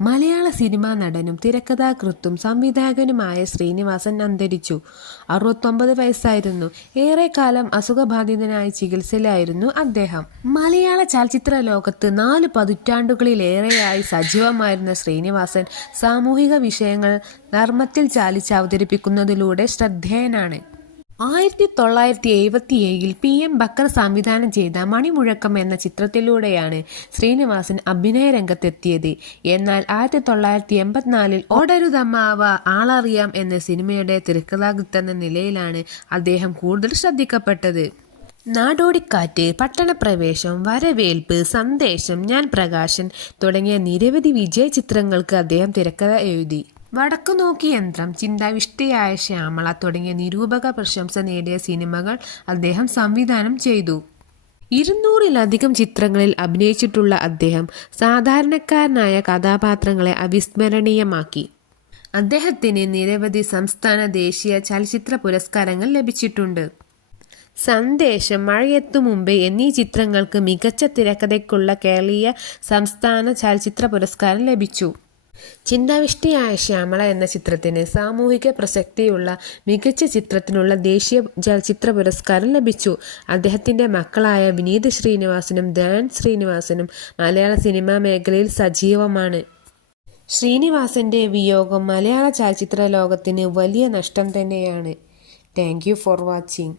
മലയാള cinema നടനും തിരക്കഥാകൃത്തും സംവിധായകനുമായ ശ്രീനിവാസൻ അന്തരിച്ചു. 69 വയസ്സായിരുന്നു. ഏറെക്കാലം അസുഖബാധിതനായി ചികിത്സയിലായിരുന്നു അദ്ദേഹം. മലയാള ചലച്ചിത്ര ലോകത്ത് 4 പതിറ്റാണ്ടുകളിലേറെയായി സജീവമായിരുന്ന ശ്രീനിവാസൻ സാമൂഹിക വിഷയങ്ങൾ നർമ്മത്തിൽ ചാലിച്ച് അവതരിപ്പിക്കുന്നതിലൂടെ ശ്രദ്ധേയനാണ്. 1977 PM ബക്കർ സംവിധാനം ചെയ്ത മണിമുഴക്കം എന്ന ചിത്രത്തിലൂടെയാണ് ശ്രീനിവാസൻ അഭിനയ രംഗത്തെത്തിയത്. എന്നാൽ 1984 ഓടരുതമ്മാവ, ആളറിയാം എന്ന സിനിമയുടെ തിരക്കഥാകൃത്തെന്ന നിലയിലാണ് അദ്ദേഹം കൂടുതൽ ശ്രദ്ധിക്കപ്പെട്ടത്. നാടോടിക്കാറ്റ്, പട്ടണപ്രവേശം, വരവേൽപ്പ്, സന്ദേശം, ഞാൻ പ്രകാശൻ തുടങ്ങിയ നിരവധി വിജയ ചിത്രങ്ങൾക്ക് അദ്ദേഹം തിരക്കഥ എഴുതി. വടക്കുനോക്കി യന്ത്രം, ചിന്താവിഷ്ടയായ ശ്യാമള തുടങ്ങിയ നിരൂപക പ്രശംസ നേടിയ സിനിമകൾ അദ്ദേഹം സംവിധാനം ചെയ്തു. 200-ലധികം ചിത്രങ്ങളിൽ അഭിനയിച്ചിട്ടുള്ള അദ്ദേഹം സാധാരണക്കാരനായ കഥാപാത്രങ്ങളെ അവിസ്മരണീയമാക്കി. അദ്ദേഹത്തിന് നിരവധി സംസ്ഥാന, ദേശീയ ചലച്ചിത്ര പുരസ്കാരങ്ങൾ ലഭിച്ചിട്ടുണ്ട്. സന്ദേശം, മഴയെത്തും മുമ്പേ എന്നീ ചിത്രങ്ങൾക്ക് മികച്ച തിരക്കഥയ്ക്കുള്ള കേരളീയ സംസ്ഥാന ചലച്ചിത്ര പുരസ്കാരം ലഭിച്ചു. ചിന്താവിഷ്ടയായ ശ്യാമള എന്ന ചിത്രത്തിന് സാമൂഹിക പ്രസക്തിയുള്ള മികച്ച ചിത്രത്തിനുള്ള ദേശീയ ചലച്ചിത്ര പുരസ്കാരം ലഭിച്ചു. അദ്ദേഹത്തിൻ്റെ മക്കളായ വിനീത് ശ്രീനിവാസനും ധ്യാൻ ശ്രീനിവാസനും മലയാള സിനിമാ മേഖലയിൽ സജീവമാണ്. ശ്രീനിവാസന്റെ വിയോഗം മലയാള ചലച്ചിത്ര ലോകത്തിന് വലിയ നഷ്ടം തന്നെയാണ്. Thank you for watching.